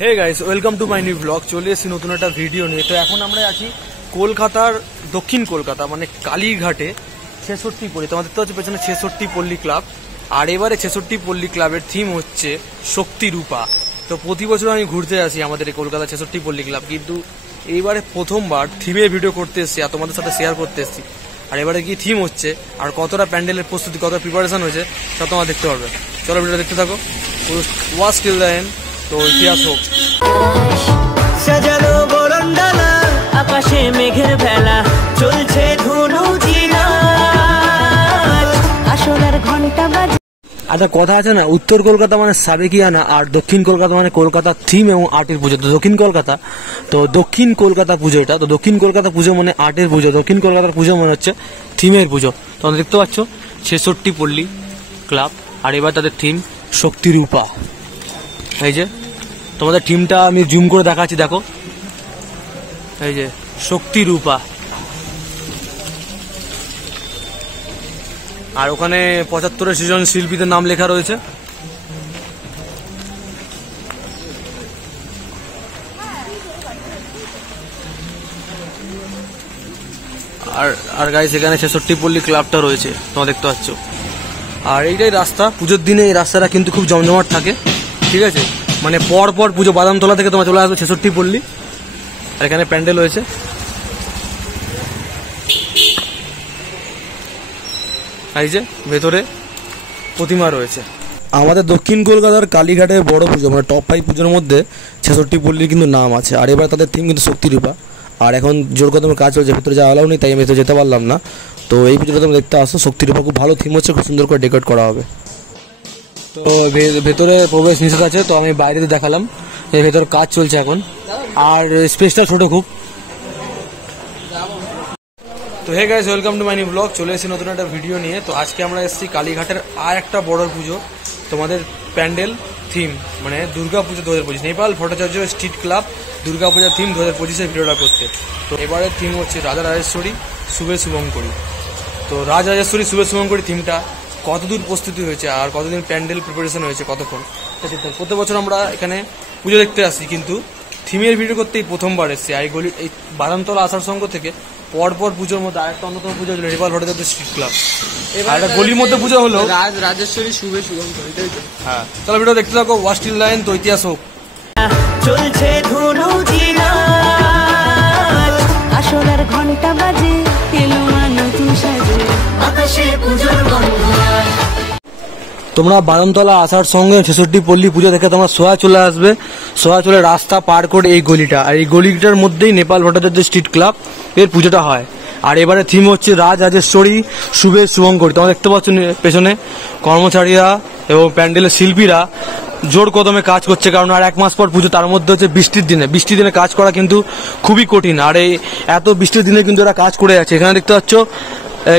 Hey guys, welcome to my new blog. চলে এসেছি নতুন একটা ভিডিও নিয়ে। তো এখন আমরা আছি কলকাতার দক্ষিণ কলকাতা মানে কালীঘাটে 66 পল্লী। তোমাদের তো হচ্ছে পেছনে 66 পল্লী ক্লাব। আর এবারে 66 পল্লী ক্লাবের থিম হচ্ছে শক্তি রূপা। তো প্রতি বছর আমি ঘুরতে আসি আমাদের এই কলকাতা 66 পল্লী ক্লাব, কিন্তু এইবারে প্রথমবার থিমের ভিডিও করতে এসেছি আর তোমাদের সাথে শেয়ার করতে এসেছি। আর এবারে কি থিম হচ্ছে আর কতটা প্যান্ডেলের প্রস্তুতি, কতটা প্রিপারেশন হয়েছে সব তোমরা দেখতে পারবে। চলো ভিডিওটা দেখতে থাকো, ওয়াচ টিল দ্য এন্ড। তো ইতিহাস হোক। সাজানো বরণডালা, আকাশে মেঘের ভেলা, চলছে ধুনু জিনাত, আসরের ঘন্টা বাজে। আচ্ছা, কথা আছে না, উত্তর কলকাতা মানে সাবেকিয়ানা আর দক্ষিণ কলকাতা মানে কলকাতার থিম এবং আর্টের পুজো। তো দক্ষিণ কলকাতা পুজো এটা। তো দক্ষিণ কলকাতা পুজো মানে আর্টের পুজো, দক্ষিণ কলকাতার পুজো মানে হচ্ছে থিমের পুজো। তোমরা দেখতে পাচ্ছ 66 পল্লী ক্লাব, আর এবার তাদের থিম শক্তি রূপা। এই যে তোমাদের থিমটা আমি জুম করে দেখাচ্ছি, দেখো এই যে শক্তি রূপা। আর ওখানে 75 সৃজন শিল্পীদের নাম লেখা রয়েছে। আর গাইস, এখানে 66 পল্লী ক্লাবটা রয়েছে, তোমরা দেখতে পাচ্ছ। আর এইটাই রাস্তা, পুজোর দিনে এই রাস্তাটা কিন্তু খুব জমজমাট থাকে, ঠিক আছে। মানে পর পর পুজো, বাদামতলা থেকে তোমার চলে আসবে 66 পল্লী। আর এখানে প্যান্ডেল হয়েছে। এই যে ভেতরে প্রতিমা রয়েছে। আমাদের দক্ষিণ কলকাতার কালীঘাটের বড় পুজো মানে টপ 5 পুজোর মধ্যে 66 পল্লীর কিন্তু নাম আছে। আর এবার তাদের থিম কিন্তু শক্তি রূপা। আর এখন জোর কদমের কাজ চলছে, ভেতরে যাওয়া আলাও নেই, তাই আমি ভেতরে যেতে পারলাম না। তো এই পুজোটা তোমরা দেখতে আসো, শক্তি রূপা খুব ভালো থিম হচ্ছে, খুব সুন্দর করে ডেকোরেট করা হবে। তো ভেতরে প্রবেশ নিষেধ আছে, তো আমি বাইরে দেখালাম। এর ভেতরে কাজ চলছে এখন, আর স্পেসটা ছোট খুব। তো hey guys, welcome to my new blog. চলে এসেছি নতুন একটা ভিডিও নিয়ে। তো আজকে আমরা এসেছি কালীঘাটের আর একটা বড় পুজো, তোমাদের প্যান্ডেল থিম মানে দুর্গা পুজো 2025, নেপাল ভট্টাচার্য স্ট্রিট ক্লাব দুর্গা পূজার থিম 2025-এর ভিডিওটা করতে। তো এবারের থিম হচ্ছে রাজা রাজেশ্বরী শুভে শুভঙ্করী। তো রাজা রাজেশ্বরী শুভে শুভঙ্করী থিমটা কতদূর প্রস্তুতি হয়েছে আর কতদিন প্যান্ডেল প্রিপারেশন হয়েছে, কতক্ষণ, প্রত্যেক বছর আমরা এখানে পুজো দেখতে আসি, কিন্তু থিমের ভিডিও করতেই প্রথমবার এসেছি। এই বাদামতলা আসার সঙ্গ থেকে পরপর পুজোর মধ্যে আরেকটা অন্যতম পুজো হলো নেপাল ভট্টাচার্য স্ট্রিট ক্লাব। আর একটা গলির মধ্যে পুজো হলো রাজেশ্বরী শুভে শুভঙ্করী। হ্যাঁ, তাহলে ভিডিও দেখতে থাকো, ওয়াচ টিল দ্য এন্ড। তো ইতিহাস হোক। চলছে ধুনু জিনাত, আসরের ঘন্টা বাজে, এলো নতুন সাজে, আকাশে পুজোর গন্ধ। তোমরা বাদামতলা আসার সঙ্গে 66 পল্লী পুজো দেখে তোমরা সোয়া চলে আসবে। সোয়া চলে রাস্তা পার করে এই গলিটা, আর এই গলিটার মধ্যেই নেপাল ভট্টাচার্য স্ট্রিট ক্লাব এর পুজোটা হয়। আর এবারে থিম হচ্ছে রাজ রাজেশ্বরী শুভে শুভঙ্করী। তোমরা দেখতে পাচ্ছ পেছনে কর্মচারীরা এবং প্যান্ডেলের শিল্পীরা জোর কদমে কাজ করছে, কারণ আর 1 মাস পর পুজো। তার মধ্যে হচ্ছে বৃষ্টির দিনে কাজ করা কিন্তু খুবই কঠিন। আর এই এত বৃষ্টির দিনে কিন্তু এরা কাজ করে যাচ্ছে। এখানে দেখতে পাচ্ছ,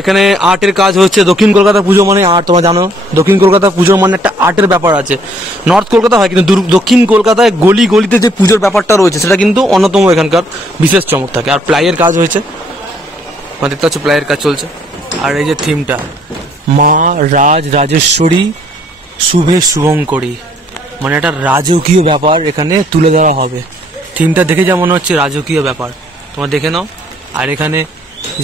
এখানে আর্টের কাজ হচ্ছে। দক্ষিণ কলকাতা পুজো মানে আর্ট, তোমরা জানো দক্ষিণ কলকাতা পুজোর মানে একটা আর্টের ব্যাপার আছে। নর্থ কলকাতা হয়, কিন্তু দক্ষিণ কলকাতায় গলি গলিতে যে পুজোর ব্যাপারটা রয়েছে সেটা কিন্তু অন্যতম এখানকার বিশেষ চমক থাকে। আর প্লাইয়ের কাজ হয়েছে, তোমরা দেখতে পাচ্ছ প্লাইয়ের কাজ চলছে। আর এই যে থিমটা মা রাজ রাজেশ্বরী শুভে শুভঙ্করী, মানে একটা রাজকীয় ব্যাপার এখানে তুলে ধরা হবে। থিমটা দেখে যা মনে হচ্ছে রাজকীয় ব্যাপার, তোমরা দেখে নাও। আর এখানে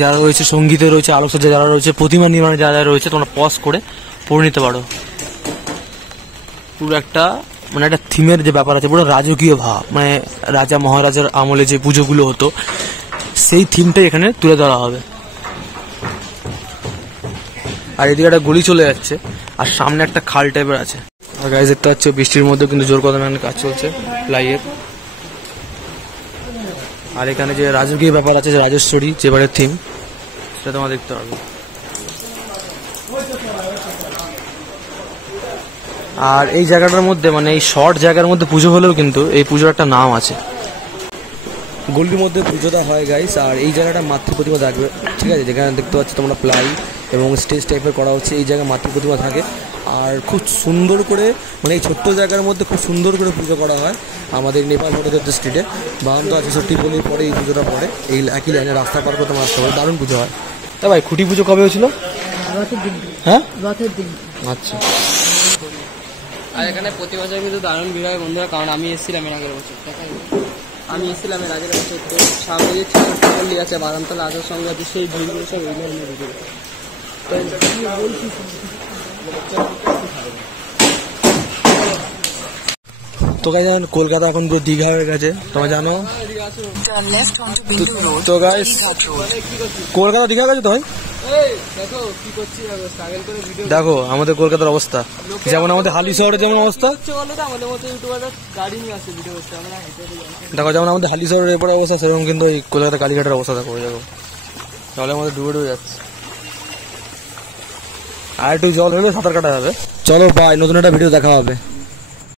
যারা রয়েছে সঙ্গীতে রয়েছে, আলোকসজ্জা যারা রয়েছে, প্রতিমা নির্মাণে যারা রয়েছে, তোমরা পজ করে পড়ে নিতে পারো। পুরো একটা মানে একটা থিমের যে ব্যাপার আছে, পুরো রাজকীয় ভাব, মানে রাজা মহারাজার আমলে যে পুজোগুলো হতো সেই থিমটাই এখানে তুলে ধরা হবে। আর এদিকে একটা গলি চলে যাচ্ছে, আর সামনে একটা খাল টাইপের আছে। আর গাইজ দেখতে পাচ্ছ বৃষ্টির মধ্যে কিন্তু জোর কদমে কাজ চলছে প্লাইয়ের। আর এখানে যে রাজকীয় ব্যাপার আছে, রাজেশ্বরী যেবারের থিম, সেটা তোমরা দেখতে পারবে। আর এই জায়গাটার মধ্যে মানে এই শর্ট জায়গার মধ্যে পুজো হলেও কিন্তু এই পুজোর একটা নাম আছে। গলির মধ্যে পুজোটা হয় গাইস। আর এই জায়গাটা মাতৃ প্রতিমা থাকবে, ঠিক আছে। যেখানে দেখতে পাচ্ছ তোমরা প্লাই এবং স্টেজ টাইপের করা হচ্ছে, এই জায়গায় মাতৃ প্রতিমা থাকে। আর খুব সুন্দর করে মানে এই ছোট্ট জায়গার মধ্যে খুব সুন্দর করে পুজো করা হয় আমাদের নেপাল ভট্টাচার্য স্ট্রিটে। বাদামতলা 66 পল্লীর পরে এই পুজোটা পড়ে, এই একই লাইনে রাস্তা পার করতে আসতে পারে, দারুণ পুজো হয়। তা ভাই, খুঁটি পুজো কবে হয়েছিল? রথের দিন। হ্যাঁ, রথের দিন। আচ্ছা। আর এখানে প্রতি বছর কিন্তু দারুণ ভিড় হয় বন্ধুরা, কারণ আমি এসেছিলাম এর আগের বছর। আমি এসেছিলাম এর আগের বছর, তো সামনে পল্লী আছে, বাদামতলা আসার সঙ্গে আছে, সেই ভিড়গুলো সব ওই ধরনের ভিডিও। তো গাইস কলকাতা এখন পুরো দীঘা হয়ে গেছে, তোমরা জানো। Turn left onto Bindu Road. তো গাইস কলকাতা দীঘা গেছে তো ভাই? দেখো কি করছি, স্ট্রাগল করে ভিডিও দেখো আমাদের কলকাতার অবস্থা, যেমন আমাদের হালি শহরে যেমন অবস্থা, হচ্ছে বলে তো আমাদের মতো ইউটিউবাররা গাড়ি নিয়ে আসে ভিডিও করতে, আমরা হেঁটে হেঁটে যাই। দেখো যেমন আমাদের হালি শহরের এরপরে অবস্থা, সেরকম কিন্তু এই কলকাতা কালীঘাটের অবস্থা দেখো। দেখো তাহলে আমাদের ডুবে ডুবে যাচ্ছে, আর একটু জল হলে সাঁতার কাটা যাবে। চলো বাই, নতুন একটা ভিডিও দেখা হবে।